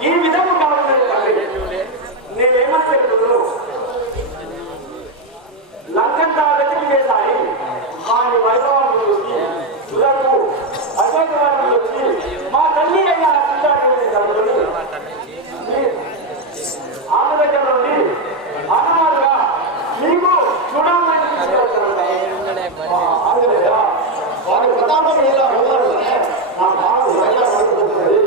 ఈ విధము కావాలని తల్లి నేనేమని చెప్తున్నాను లంకంతా వెతికి వేసాయి వారి వైభవాన్ని చూసి తులకు అశోకవారిని వచ్చి మా తల్లి అయినా సీతాదేవిని కలుగుని ఆమె దగ్గర నుండి అన్నమారుగా మీకు చూడాలని వారి ప్రతాపం ఇలా ఉన్నారు నా బాబు పడుతుంది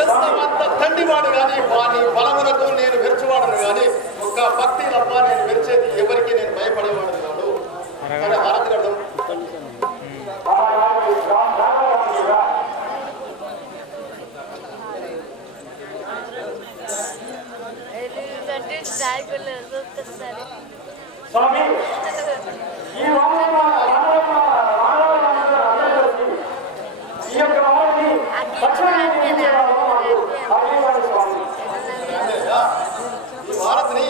ఎంతమంత తండ్రివాడు కానీ వాని బలమునకు నేను వెరచువాడను కానీ ఒక్క భక్తి తప్ప నేను వెరిచేది ఎవరికి నేను భయపడేవాడు కాదు. సరే హారతి కడదాం. స్వామి ఈ భారత్ని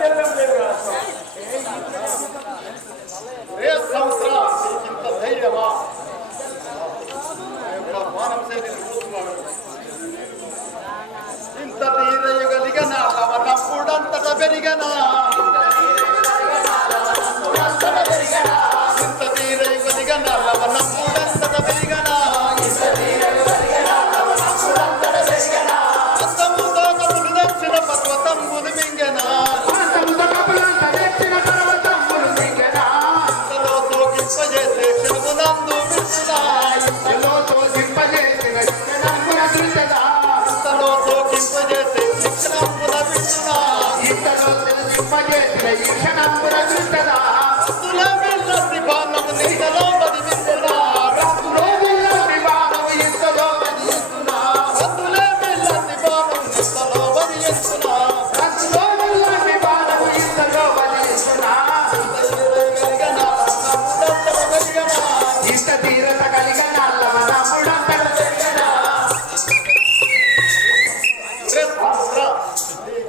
బతికెళ్ళడం లేదు కదా. రే సంవత్సర ఇంత ధైర్యమా మానవ శైలిని చూస్తున్నాడు. ఇంత ధీరయుగలిగనా లవనప్పుడంతట పెరిగనా ఇంత ధీరయుగలిగనా లవనప్పుడంతట పెరిగనా అంతముతో కబులు దక్షిణ పర్వతంబులు మింగెనా ఇంతలో తోగింపజేసే క్షణమునందు విడుదలా ఇంతలో తోగింపజేసే క్షణమున విడుదలా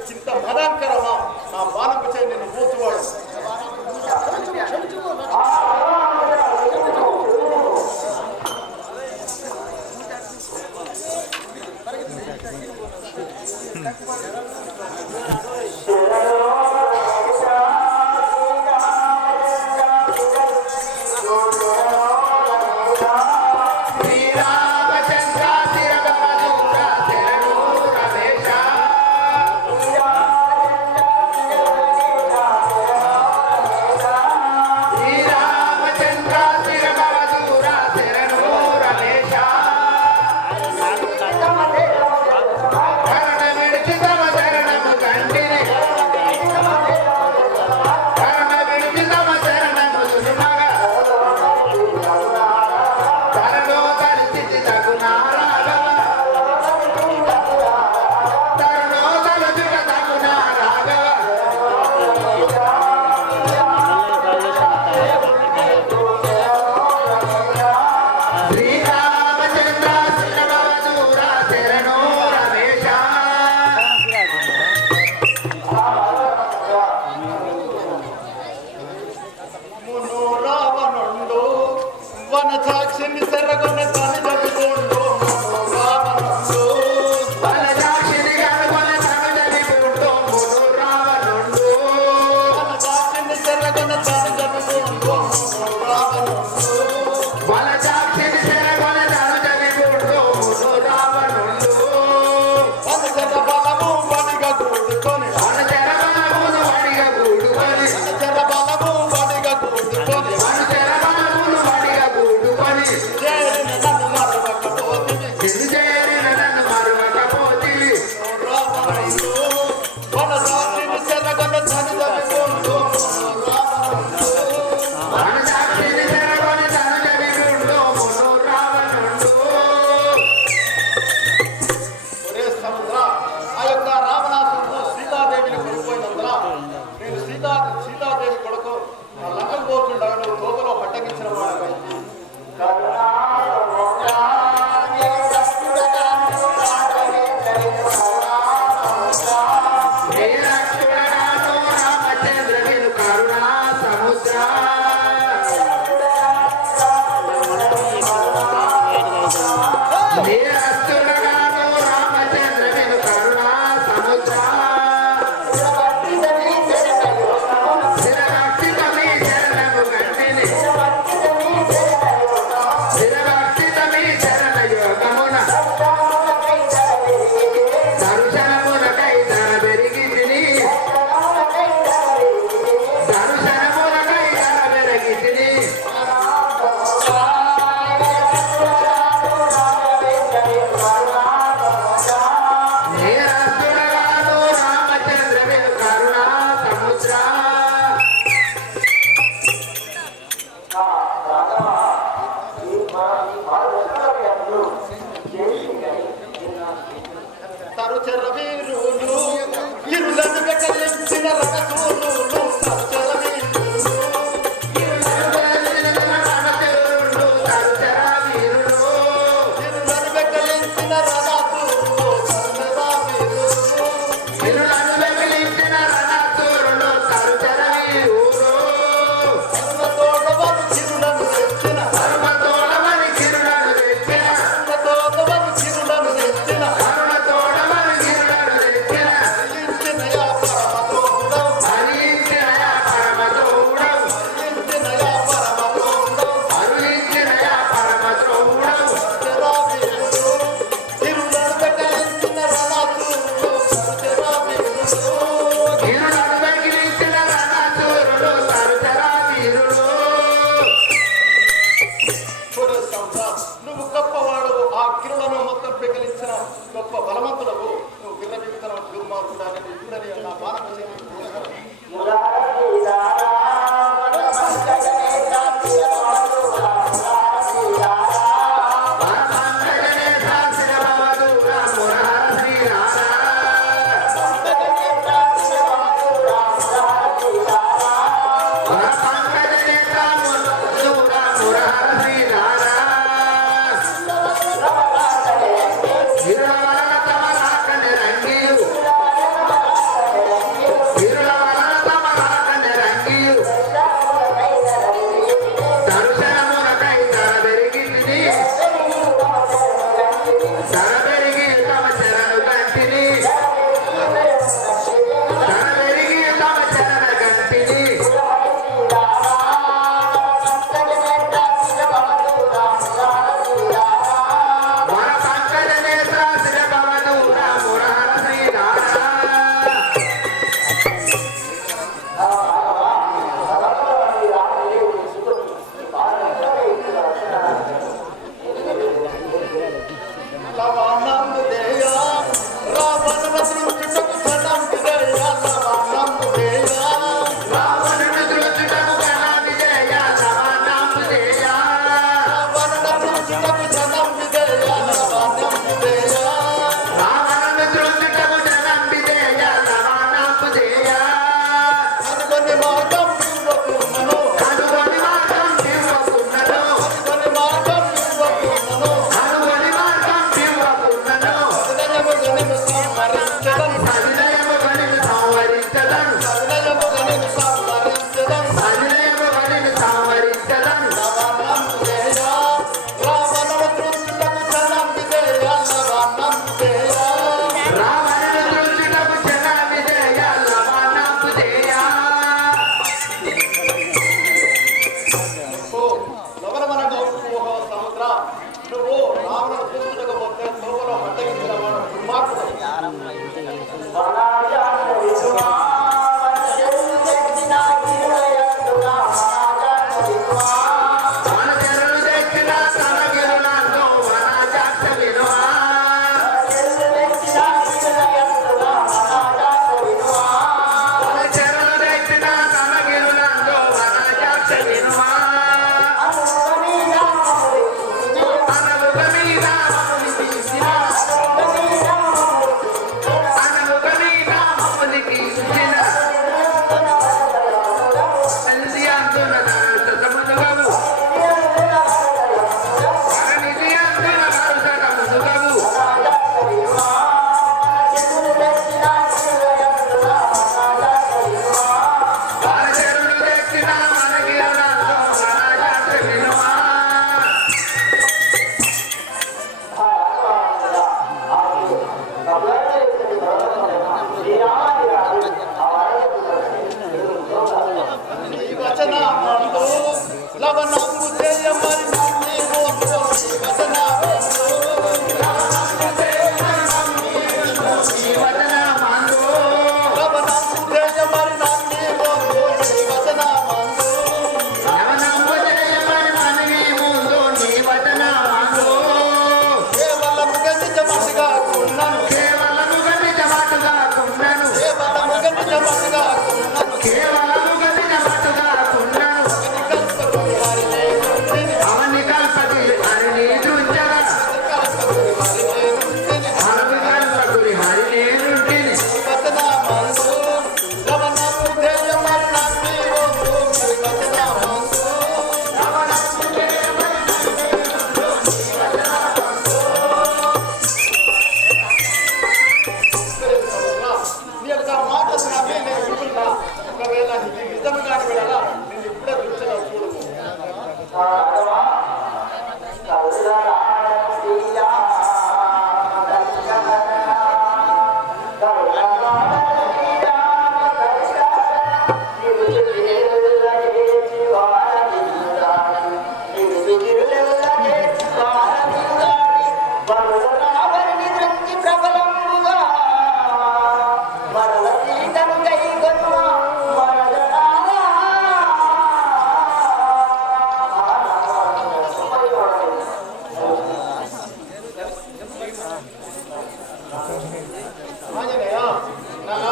చింత మదాంకరమా నా బాణపు చేయి నిన్ను పోతువాడు. వనసాక్షిని సెరగొన్న తని జరుగుతుండు వనసాక్షిని సెరగొన్న తని జరుగుతుండు వనచర బలము వడిగా కూడుకొని సీతాదేవి కొడుకు లంకం పోతుండగా నువ్వు తోకలో పట్టగించిన వాడపై తరుచర వీరులు ఇరులను వెకలించిన రకసూరులు తరుచర వీరులు ఇరులను వెకలించిన రకసూరులు తరుచర వీరులు ఇరులను వెకలించిన రకసూరులు అనేది చూడని నా బాలపల్లి ఆంజనేయ నా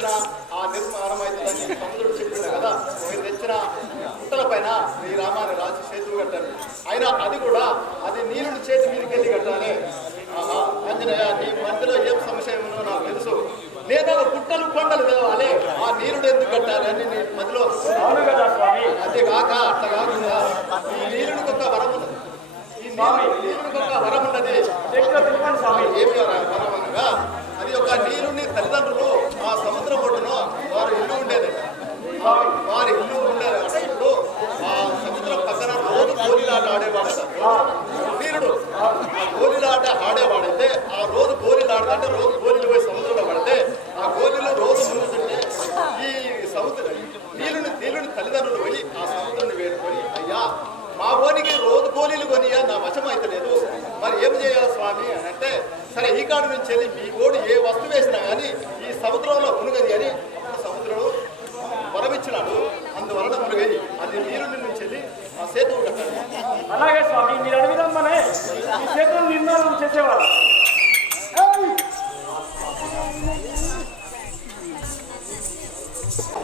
తెచ్చిన ఆ నిర్మాణం అవుతుందని సముద్రుడు చెప్పింది కదా, మీరు తెచ్చిన పుట్టల పైన మీ రామాన్ని రాసి చేతులు కట్టాలి. అయినా అది కూడా అది నీళ్ళని చేతి మీదకి వెళ్ళి కట్టాలి. ఆంజనేయ, నీ మధ్యలో ఏం సమస్య ఏమో నాకు తెలుసు. లేదా పుట్టలు కొండలు తెలవాలి, ఆ నీరుడు ఎందుకు కట్టాలి అని నీ మధ్యలో. అవును కదా స్వామి. అంతేకాక అట్లా కాకుండా ఈ నీరుడికి ఒక వరం ఉన్నది. ఈ నీరుడికి ఒక వరం ఉన్నది. స్వామి ఏమి వరం అనగా, అది ఒక నీరుని తల్లిదండ్రులు ఆ సముద్రం ఒడ్డున వారు ఇల్లు ఉండేది. వారి ఇల్లు ఉండేటప్పుడు ఆ సముద్రం పక్కన రోజు గోలీలాట ఆడేవాడు. నీరుడు ఆ గోలీలాట ఆడేవాడైతే ఆ రోజు గోలీలాడుతుంటే రోజు గోలీలు పోయి సముద్రంలో పడితే ఆ గోలీలో రోజు ముందుంటే ఈ సముద్రం నీళ్ళని తల్లిదండ్రులు పోయి ఆ సముద్రాన్ని వేడుకొని, అయ్యా మా ఓనికి రోజు గోళీలు కొనియా, నా వశం అయితే లేదు, మరి ఏం చేయాలి స్వామి అని అంటే, సరే ఈ కాడు నుంచి వెళ్ళి మీ ఓడి ఏ వస్తువు వేసినా కానీ ఈ సముద్రంలో మునుగది అని సముద్రుడు వరమిచ్చినాడు. అందువలన మునుగది అది నీరు నుంచి వెళ్ళి ఆ సేతువు కట్టాలి. అలాగే స్వామి, మీరు అడిగిదమ్మనే ఈ సేతులు నిర్మాణం చేసేవారు.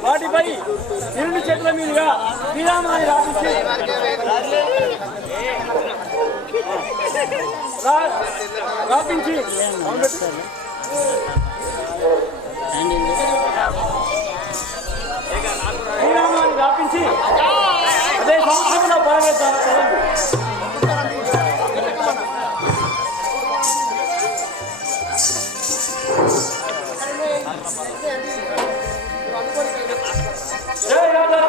వాటిపై నిరుడి చేతుల మీదుగా శ్రీరామాన్ని రాపించి శ్రీరామాన్ని రాపించి అదే సంవత్సరంలో పరవేశారు. జై రాజా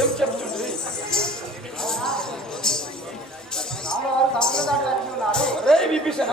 ఏం చెప్తుంది? రే విభీషణ,